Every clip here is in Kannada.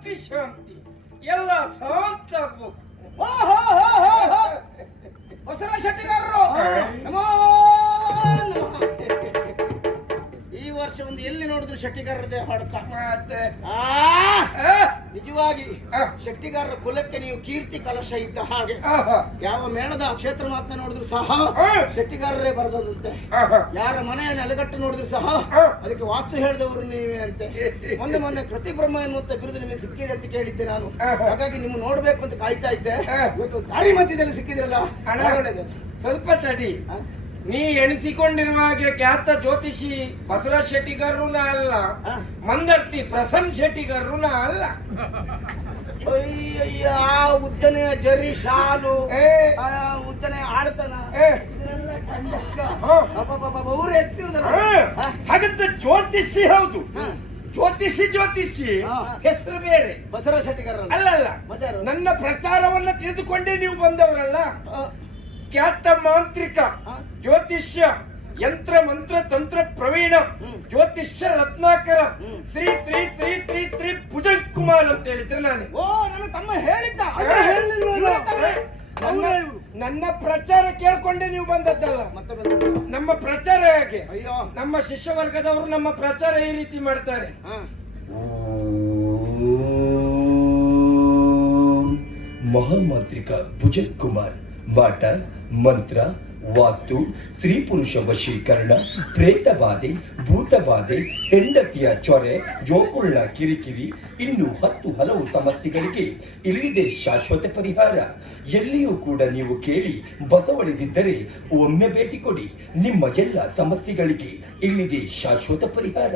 ಶಾಂತಿ ಶಾಂತಿ ಎಲ್ಲ ಶಾಂತ ಆಗ್ಬೇಕು. ಹೊಸರ ಶೆಟ್ಟಿಗಾರರು ನಮೋ ನಮಃ. ಈ ವರ್ಷ ಒಂದು ಎಲ್ಲಿ ನೋಡಿದ್ರು ಶೆಟ್ಟಿಗಾರರದೇ ಹೊಡೆತ. ನಿಜವಾಗಿ ಶೆಟ್ಟಿಗಾರರ ಕುಲಕ್ಕೆ ನೀವು ಕೀರ್ತಿ ಕಲಶ ಇದ್ದ ಹಾಗೆ. ಯಾವ ಮೇಳದ ಕ್ಷೇತ್ರ ಮಾತನ್ನ ನೋಡಿದ್ರು ಸಹ ಶೆಟ್ಟಿಗಾರರೇ ಬರದಂತೆ. ಯಾರ ಮನೆಯಲ್ಲಿ ಅಲಗಟ್ಟು ನೋಡಿದ್ರು ಸಹ ಅದಕ್ಕೆ ವಾಸ್ತು ಹೇಳಿದವರು ನೀವೇ ಅಂತೆ. ಮೊನ್ನೆ ಪ್ರತಿಬ್ರಹ್ಮ ಎನ್ನುವಂತ ಬಿರುದು ನಿಮಗೆ ಸಿಕ್ಕಿದೆ ಅಂತ ಕೇಳಿದ್ದೆ ನಾನು. ಹಾಗಾಗಿ ನಿಮ್ಮ ನೋಡ್ಬೇಕು ಅಂತ ಕಾಯ್ತಾ ಇದ್ದೆ. ಇವತ್ತು ದಾರಿ ಮಧ್ಯದಲ್ಲಿ ಸಿಕ್ಕಿದ್ರಲ್ಲ, ಒಳ್ಳೆಯದು. ಸ್ವಲ್ಪ ತಡಿ. ನೀ ಎಣಿಸಿಕೊಂಡಿರುವ ಹಾಗೆ ಖ್ಯಾತ ಜ್ಯೋತಿಷಿ ಬಸವರಾಜ್ ಶೆಟ್ಟಿಗಾರರು ನಾ ಅಲ್ಲ, ಮಂದರ್ತಿ ಪ್ರಸನ್ನ ಶೆಟ್ಟಿಗಾರರು ನಾ ಅಲ್ಲ. ಅಯ್ಯಯ್ಯ, ಉದ್ದನೆಯ ಜರಿ ಶಾಲು, ಉದ್ದನೆಯ ಆಡ್ತನ, ಅವ್ರು ಎತ್ತಿರುದಲ್ಲ. ಹಾಗಂತ ಜ್ಯೋತಿಷಿ ಹೌದು, ಜ್ಯೋತಿಷಿ ಹೆಸರು ಬೇರೆ. ಬಸವರಾಜ್ ಶೆಟ್ಟಿಗಾರ ಅಲ್ಲಲ್ಲ, ನನ್ನ ಪ್ರಚಾರವನ್ನ ತಿಳಿದುಕೊಂಡೇ ನೀವು ಬಂದವರಲ್ಲ. ಖ್ಯಾತ ಮಾಂತ್ರಿಕ, ಜ್ಯೋತಿಷ್ಯ, ಯಂತ್ರ ಮಂತ್ರ ತಂತ್ರ ಪ್ರವೀಣ, ಜ್ಯೋತಿಷ್ಯ ರತ್ನಾಕರ ಶ್ರೀ ಶ್ರೀ ಶ್ರೀ ಶ್ರೀ ಶ್ರೀ ಭುಜಂಗ್ ಕುಮಾರ್ ಅಂತ ಹೇಳಿದ್ರೆ ನಾನೇ. ಓ, ನನ್ನ ತಮ್ಮ ಹೇಳಿದ್ದ. ನನ್ನ ಪ್ರಚಾರ ಕೇಳ್ಕೊಂಡೆ ನೀವು ಬಂದದ್ದಲ್ಲ. ನಮ್ಮ ಪ್ರಚಾರ ಹೇಗೆ? ಅಯ್ಯೋ, ನಮ್ಮ ಶಿಷ್ಯ ವರ್ಗದವರು ನಮ್ಮ ಪ್ರಚಾರ ಈ ರೀತಿ ಮಾಡ್ತಾರೆ. ಮಹಾಮಾಂತ್ರಿಕ ಭುಜಂಗ್ ಕುಮಾರ್ ಮಾಟ, ಮಂತ್ರ, ವಾಸ್ತು, ಸ್ತ್ರೀ ಪುರುಷ ವಶೀಕರಣ, ಪ್ರೇತ ಬಾಧೆ, ಭೂತ ಬಾಧೆ, ಹೆಂಡತಿಯ ಚೊರೆ, ಜೋಕುಳ್ಳ ಕಿರಿಕಿರಿ, ಇನ್ನು 10 ಹಲವು ಸಮಸ್ಯೆಗಳಿಗೆ ಇಲ್ಲಿದೆ ಶಾಶ್ವತ ಪರಿಹಾರ. ಎಲ್ಲಿಯೂ ಕೂಡ ನೀವು ಕೇಳಿ ಬಸವಳಿದಿದ್ದರೆ ಒಮ್ಮೆ ಭೇಟಿ ಕೊಡಿ. ನಿಮ್ಮ ಎಲ್ಲ ಸಮಸ್ಯೆಗಳಿಗೆ ಇಲ್ಲಿದೆ ಶಾಶ್ವತ ಪರಿಹಾರ.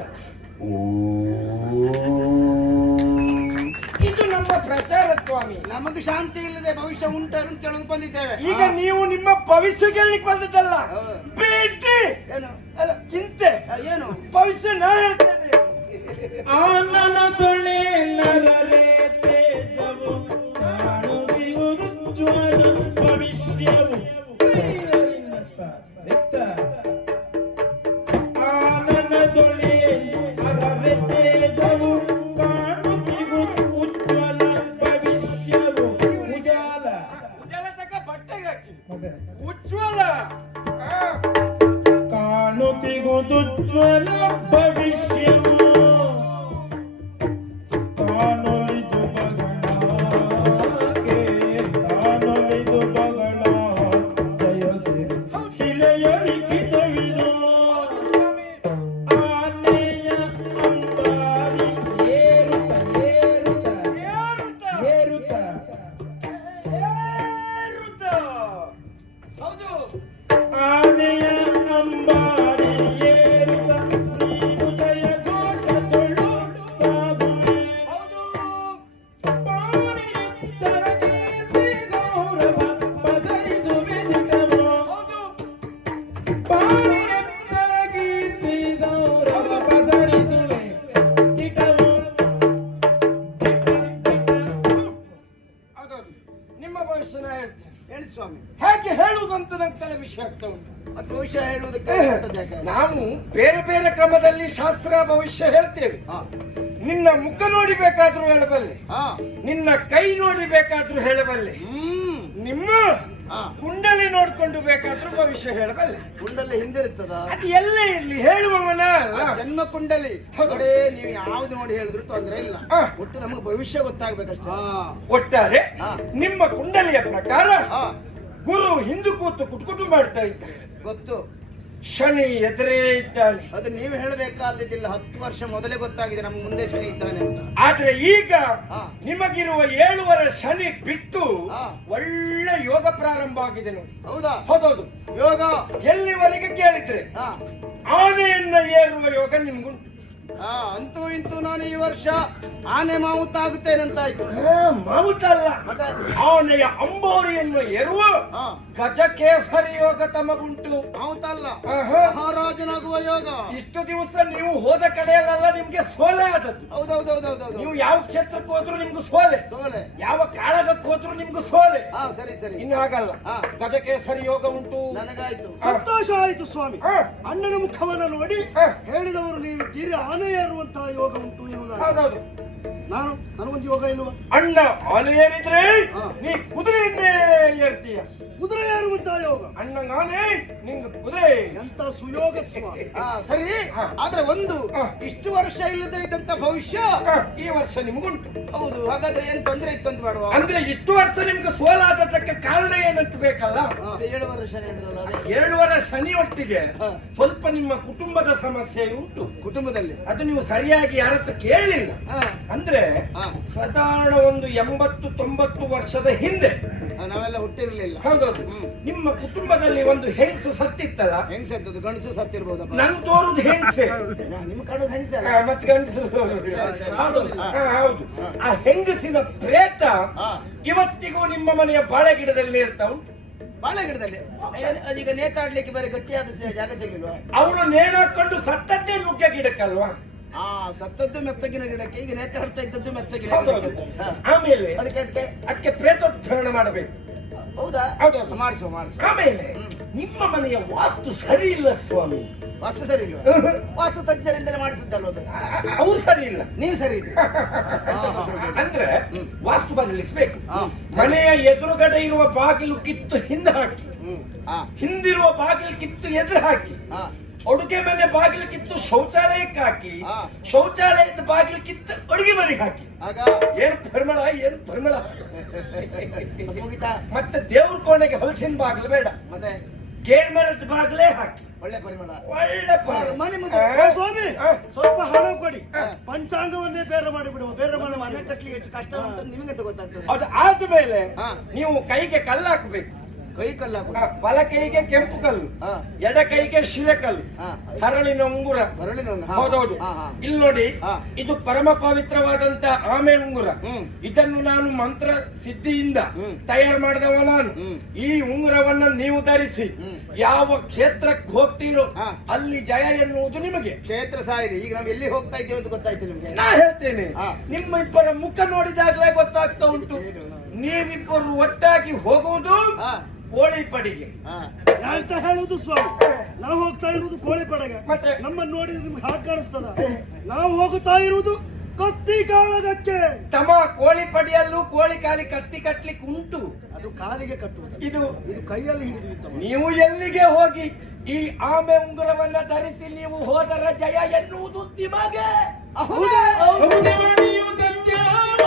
ಇದು ನಮ್ಮ ಪ್ರಚಾರ ಸ್ವಾಮಿ. ನಮಗೆ ಶಾಂತಿ ಇಲ್ಲದೆ ಭವಿಷ್ಯ ಉಂಟು ಅಂತ ಕೇಳೋದು ಬಂದಿದ್ದೇವೆ. ಈಗ ನೀವು ನಿಮ್ಮ ಭವಿಷ್ಯ ಕೇಳಲಿಕ್ಕೆ ಬಂದದ್ದಲ್ಲ, ಭೇಟಿ ಅಲ್ಲ, ಚಿಂತೆ. ಏನು ಭವಿಷ್ಯ ನಾ ಹೇಳ್ತೇನೆ. ಆನನ ತೊಳೆ ನರರೆ ತೇಜವು ಕಾಣುವುದು ಜ್ವರ ಭವಿಷ್ಯವು. ಆನನ ತೊಳೆ ನರರೆ ತೇಜವು ಕಾಣುವುದು ಉಜ್ವಲ ಭವಿಷ್ಯವು. ಉಜಾಲ ಉಜ್ವಲ ತಕ ಬಟ್ಟೆಗೆ ಹಾಕಿ ಉಜ್ವಲ ಕಾಣುತ್ತಿಗುವುದು ಉಜ್ವಲ ಭವಿಷ್ಯವು. ತಾನೊಲಿದು ಬಗಳಾಕೆ ತಾನೊಲಿದು ಬಗಳ ಜಯಸಿರಿ ಶಿಲೆಯಲಿಖಿತವಿದು. ಆನೆಯ ಅಂಬಾರಿ ಏರುತ್ತ ಏರುತ್ತ ಏರುತ್ತ ಹೌದು. ಆನೆಯ ಅಂಬಾರಿ ಏರುತ್ತ ನೀವು ಜಯ ಘೋಷ ತೊಳು ಸಾಗುವೆ. ಪಾಣಿನಿತ್ತರ ಕೀರ್ತಿ ಸೌರಭ ಪಸರಿಸುವೆ ದಿಟವು. ಪಾಣಿನಿತ್ತರ ಕೀರ್ತಿ ಸೌರಭ ಪಸರಿಸುವೆ ದಿಟವು. ಹೌದೌದು, ನಿಮ್ಮ ಭವಿಷ್ಯ ನಾ ಹೇಳ್ತೇನೆ. ಹೇಳಿ ಸ್ವಾಮಿ. ಹೇಗೆ ಹೇಳುವುದಂತ ನಂಗೆ ತಲೆ ವಿಷಯ ಆಗ್ತಾ ಉಂಟು. ಅದು ಭವಿಷ್ಯ ಹೇಳುವುದಕ್ಕೆ ನಾವು ಬೇರೆ ಬೇರೆ ಕ್ರಮದಲ್ಲಿ ಶಾಸ್ತ್ರ ಭವಿಷ್ಯ ಹೇಳ್ತೇವೆ. ನಿನ್ನ ಮುಖ ನೋಡಿಬೇಕಾದ್ರೂ ಹೇಳಬಲ್ಲೆ, ನಿನ್ನ ಕೈ ನೋಡಿಬೇಕಾದ್ರೂ ಹೇಳಬಲ್ಲೆ, ನಿಮ್ಮ ಕುಂಡಲಿ ನೋಡ್ಕೊಂಡು ಬೇಕಾದ್ರೂ ಭವಿಷ್ಯ ಹೇಳಬಲ್ಲೆ. ಕುಂಡಲಿ ಹಿಂದಿರುತ್ತದ? ಅದು ಎಲ್ಲೇ ಇರ್ಲಿ ಹೇಳುವವನ ಜನ್ಮ ಕುಂಡಲಿ ಕಡೆ ನೀವು ಯಾವ್ದು ನೋಡಿ ಹೇಳಿದ್ರು ತೊಂದ್ರೆ ಇಲ್ಲ. ಒಟ್ಟು ನಮಗೆ ಭವಿಷ್ಯ ಗೊತ್ತಾಗ್ಬೇಕಷ್ಟೇ. ಒಟ್ಟಾರೆ ನಿಮ್ಮ ಕುಂಡಲಿಯ ಪ್ರಕಾರ ಗುರು ಹಿಂದು ಕೂತು ಕುಟುಕುಟು ಮಾಡ್ತಾ ಇದ್ದಾರೆ. ಗೊತ್ತು, ಶನಿ ಎದುರೇ ಇದ್ದಾನೆ. ಅದು ನೀವು ಹೇಳಬೇಕಾದಿದ್ದಿಲ್ಲ. 10 ವರ್ಷ ಮೊದಲೇ ಗೊತ್ತಾಗಿದೆ ನಮ್ಮ ಮುಂದೆ ಶನಿ ಇದ್ದಾನೆ ಅಂತ. ಆದ್ರೆ ಈಗ ನಿಮಗಿರುವ 7 ವರ್ಷ ಶನಿ ಬಿಟ್ಟು ಒಳ್ಳೆ ಯೋಗ ಪ್ರಾರಂಭ ಆಗಿದೆ ನೋಡಿ. ಹೌದಾ? ಹೌದೌದು. ಯೋಗ ಎಲ್ಲಿವರೆಗೆ ಕೇಳಿದ್ರೆ ಆನೆಯನ್ನ ಏರುವ ಯೋಗ ನಿಮ್ಗುಂಟು. ಅಂತೂ ಇಂತೂ ನಾನು ಈ ವರ್ಷ ಆನೆ ಮಾವುತ ಆಗುತ್ತೇನಂತಾಯ್ತು. ಮಾವುತ ಅಲ್ಲ, ಆನೆಯ ಅಂಬೋರಿಯನ್ನು ಏರುವ ಗಜಕೇಸರಿ ಯೋಗ ತಮಗುಂಟು. ಮಾವುತ ಅಲ್ಲ, ಮಹಾರಾಜನಾಗುವ ಯೋಗ. ಇಷ್ಟು ದಿವಸ ನೀವು ಹೋದ ಕಡೆಯಲ್ಲೆಲ್ಲ ನಿಮ್ಗೆ ಸೋಲೆ ಆದದ್ದು. ಹೌದೌದೌದೌದು. ನೀವು ಯಾವ ಕ್ಷೇತ್ರಕ್ಕೆ ಹೋದ್ರು ನಿಮ್ಗೂ ಸೋಲೆ, ಸೋಲೆ. ಯಾವ ಕಾಳಗಕ್ಕೆ ಹೋದ್ರು ನಿಮ್ಗೂ ಸೋಲೆ. ಸರಿ ಸರಿ. ಇನ್ನು ಹಾಗಲ್ಲ, ಗಜಕೇಸರಿ ಯೋಗ ಉಂಟು. ನನಗಾಯ್ತು, ಸಂತೋಷ ಆಯ್ತು ಸ್ವಾಮಿ. ಅಣ್ಣನ ಮುಖವನ್ನು ನೋಡಿ ಹೇಳಿದವರು ನೀವು ತೀರಿ ಆನೆ ಏರುವಂತಹ ಯೋಗ ಉಂಟು ಎನ್ನುವುದಾಗಿ. ಹೌದೌದು. ನನಗೊಂದು ಯೋಗ ಇಲ್ವಾ? ಅಣ್ಣ ಆನೆ ಏರಿದ್ರೆ ಹಾ. ನೀ ಕುದುರೆಯನ್ನೇ ಏರ್ತೀಯ. ಕುದುರೆ ಏರುವಂತ ಯೋಗ. ಅಣ್ಣ ನಾನೇ ನಿಂಗ ಕುದುರೆ. ಎಂತ ಸುಯೋಗ ಸ್ವಾಮಿ. ಸರಿ. ಹಾ. ಆದ್ರೆ ಒಂದು ಹಾ. ಇಷ್ಟು ವರ್ಷ ಇಲ್ಲದೆ ಇದ್ದಂತ ಭವಿಷ್ಯ. ಈ ವರ್ಷ ನಿಮ್ಗುಂಟು. ಹೌದು. ಹಾಗಾದ್ರೆ ಏನ್ ತೊಂದ್ರೆ ಇತ್ತು ಅಂತ ಬೇಡವಾ? ಅಂದ್ರೆ ಇಷ್ಟು ವರ್ಷ ನಿಮ್ಗೆ ಸೋಲಾದಕ್ಕೆ ಕಾರಣ ಏನಂತ ಬೇಕಲ್ಲ. ಅದು 7 ವರ್ಷ ಅಂದ್ರಲ್ಲ, ಅದೇ 7 ವರ್ಷ ಶನಿ ಒಟ್ಟಿಗೆ ಹಾ. ಸ್ವಲ್ಪ ನಿಮ್ಮ ಕುಟುಂಬದ ಸಮಸ್ಯೆ ಉಂಟು. ಕುಟುಂಬದಲ್ಲಿ. ಅದು ನೀವು ಸರಿಯಾಗಿ ಯಾರತ್ರ ಕೇಳಲಿಲ್ಲ. ಹಾ. ಅಂದ್ರೆ ಹಾ. ಸಾಧಾರಣ ಒಂದು 80-90 ವರ್ಷದ ಹಿಂದೆ ನಾವೆಲ್ಲ ಹುಟ್ಟಿರ್ಲಿಲ್ಲ. ಹೌದೌದು ನಿಮ್ಮ ಕುಟುಂಬದಲ್ಲಿ ಒಂದು ಹೆಂಗಸು ಸತ್ತಿತ್ತಲ್ಲ. ಹೆಂಗ್ಸದ್ದು ಗಂಡಸು ಸತ್ತಿರ್ಬೋದಪ್ಪ. ನನ್ ತೋರುದು ಹೆಂಗಸೆ. ನಿಮ್ ಕಡೆ ಹೆಂಗ್ಸ ಅಲ್ಲ? ಮತ್ತೆ ಗಂಡಸರು ಹೌದು. ಆ ಹೆಂಗಸಿನ ಪ್ರೇತ ಹಾ. ಇವತ್ತಿಗೂ ನಿಮ್ಮ ಮನೆಯ ಬಾಳೆ ಗಿಡದಲ್ಲಿ ಇರ್ತಾ ಉಂಟು. ಬಾಳೆ ಗಿಡದಲ್ಲಿ ಅದೀಗ ನೇತಾಡ್ಲಿಕ್ಕೆ ಬೇರೆ ಗಟ್ಟಿಯಾದ ಜಾಗ ಸಿಗಲಿಲ್ವಾ? ಅವಳು ನೇಣಾಕೊಂಡು ಸತ್ತದ್ದೇ ನುಗ್ಗೆ ಗಿಡಕ್ಕಲ್ವಾ? ಸತ್ತದ್ದು ಮೆತ್ತಗಿನ ಗಿಡಕ್ಕೆ, ಈಗ ನೇತಾಡ್ತಾ ಇದ್ದದ್ದು ಮೆತ್ತಗಿನ ಹೌದೌದು. ಗಿಡಕ್ಕೆ. ಹಾ. ಆಮೇಲೆ ಅದಕ್ಕೆ ಅದಕ್ಕೆ ಅದಕ್ಕೆ ಪ್ರೇತೋದ್ಧರಣ ಮಾಡಬೇಕು. ಹೌದಾ? ಹೌದೌದು. ಮಾಡಿಸುವ. ಆಮೇಲೆ ನಿಮ್ಮ ಮನೆಯ ವಾಸ್ತು ಸರಿ ಇಲ್ಲ ಸ್ವಾಮಿ. ವಾಸ್ತು ಸರಿ ಇಲ್ವಾ? ವಾಸ್ತು ತಜ್ಞರಿಂದಲೇ ಮಾಡಿಸಿದ್ದಲ್ವ ಅದು? ಅವ್ರು ಸರಿ ಇಲ್ಲ. ನೀವು ಸರಿ ಇದ್ದೀರಿ. ಅಂದ್ರೆ ವಾಸ್ತು ಬದಲಿಸಬೇಕು. ಹಾ. ಮನೆಯ ಎದುರುಗಡೆ ಇರುವ ಬಾಗಿಲು ಕಿತ್ತು ಹಿಂದೆ ಹಾಕಿ, ಹಾ. ಹಿಂದಿರುವ ಬಾಗಿಲು ಕಿತ್ತು ಎದುರು ಹಾಕಿ, ಹಾ. ಅಡುಗೆ ಮನೆ ಬಾಗಿಲು ಕಿತ್ತು ಶೌಚಾಲಯಕ್ಕೆ ಹಾಕಿ, ಹಾ. ಶೌಚಾಲಯದ ಬಾಗಿಲು ಕಿತ್ತು ಅಡುಗೆ ಮನೆಗೆ ಹಾಕಿ. ಆಗ ಏನ್ ಪರಿಮಳ, ಏನ್ ಪರಿಮಳ. ಅದು ಮುಗಿತಾ? ಮತ್ತೆ ದೇವ್ರ ಕೋಣೆಗೆ ಹೊಲಸಿನ ಬಾಗಿಲು ಬೇಡ, ಮತ್ತೆ ಗೇರ್ ಮರದ ಬಾಗಿಲೇ ಹಾಕಿ. ಒಳ್ಳೆ ಪರಿಮಳ. ಒಳ್ಳೆ ಪರಿಮಳ. ಮನೆ ಮುಂದೆ ಏ ಸ್ವಾಮಿ, ಹಾ. ಸ್ವಲ್ಪ ಹಣ ಕೊಡಿ. ಪಂಚಾಂಗವನ್ನೇ ಬೇರೆ ಮಾಡಿ ಬಿಡುವ. ಬೇರೆ ಮನೆ ಮನೆ ಕಟ್ಲಿಕ್ಕೆ ಎಷ್ಟು ಕಷ್ಟ ಉಂಟು ನಿಮಗೆ ಗೊತ್ತಾಗ್ತದೆ. ಅದು ಆದ್ಮೇಲೆ ಹಾ. ನೀವು ಕೈಗೆ ಕಲ್ಲು ಹಾಕಬೇಕು. ಕೈ ಕಲ್ಲು ಹಾಕುದು. ಬಲ ಕೈಗೆ ಕೆಂಪು ಕಲ್ಲು, ಹಾ. ಎಡ ಕೈಗೆ ಶಿಲೆ ಕಲ್ಲು, ಹಾ. ಹರಳಿನ ಉಂಗುರ. ಬರಲಿಲ್ಲ ಒಂದು. ಹಾ. ಹೌದೌದು. ಹಾ, ಹಾ. ಇಲ್ಲಿ ನೋಡಿ, ಹಾ. ಇದು ಪರಮ ಪವಿತ್ರವಾದಂತ ಆಮೆ ಉಂಗುರ. ಹ್ಮ್. ಇದನ್ನು ನಾನು ಮಂತ್ರ ಸಿದ್ಧಿಯಿಂದ ಹ್ಮ್. ತಯಾರು ಮಾಡಿದವ ನಾನು. ಹ್ಮ್. ಈ ಉಂಗುರವನ್ನ ನೀವು ಧರಿಸಿ ಹ್ಮ್. ಯಾವ ಕ್ಷೇತ್ರಕ್ಕೆ ಹೋಗ್ತೀರೋ ಹಾ. ಅಲ್ಲಿ ಜಯ ಎನ್ನುವುದು ನಿಮಗೆ. ಕ್ಷೇತ್ರ ಸಾಯಿರಿ. ಈಗ ನಾವು ಎಲ್ಲಿ ಹೋಗ್ತಾ ಇದ್ದೇವೆ ಅಂತ ಗೊತ್ತಾಯ್ತು ನಿಮ್ಗೆ. ನಾ ಹೇಳ್ತೇನೆ, ಹಾ. ನಿಮ್ಮ ಇಬ್ಬರ ಮುಖ ನೋಡಿದಾಗಲೇ ಗೊತ್ತಾಗ್ತಾ ಉಂಟು. ನೀವಿಬ್ಬರು ಒಟ್ಟಾಗಿ ಹೋಗುವುದು ಹಾ. ಕೋಳಿ ಪಡಿಗೆ. ಹಾ. ಅಂತ ಹೇಳುದು ಸ್ವಾಮಿ. ನಾವು ಹೋಗ್ತಾ ಇರುವುದು ಕೋಳಿ ಪಡೆಗೆ. ಮತ್ತೆ? ನಮ್ಮನ್ನು ನೋಡಿದ್ರೆ ನಿಮ್ಗೆ ಹಾಗೆ ಕಾಣಿಸ್ತದ? ನಾವು ಹೋಗುತ್ತಾ ಇರುವುದು ಕತ್ತಿ ಕಾಳಗಕ್ಕೆ. ತಮ್ಮ ಕೋಳಿ ಪಡಿಯಲ್ಲೂ ಕೋಳಿ ಕಾಲಿ ಕತ್ತಿ ಕಟ್ಲಿಕ್ಕೆ ಉಂಟು. ಅದು ಕಾಲಿಗೆ ಕಟ್ಟುವುದು, ಇದು ಇದು ಕೈಯಲ್ಲಿ ಹಿಡಿದು. ನೀವು ಎಲ್ಲಿಗೆ ಹೋಗಿ ಈ ಆಮೆ ಉಂಗುರವನ್ನ ಧರಿಸಿ ನೀವು ಹೋದರ ಜಯ ಎನ್ನುವುದು ನಿಮಗೆ. ಹೌದೇ ವಾಣಿಯು ಸತ್ಯವಾದರೆ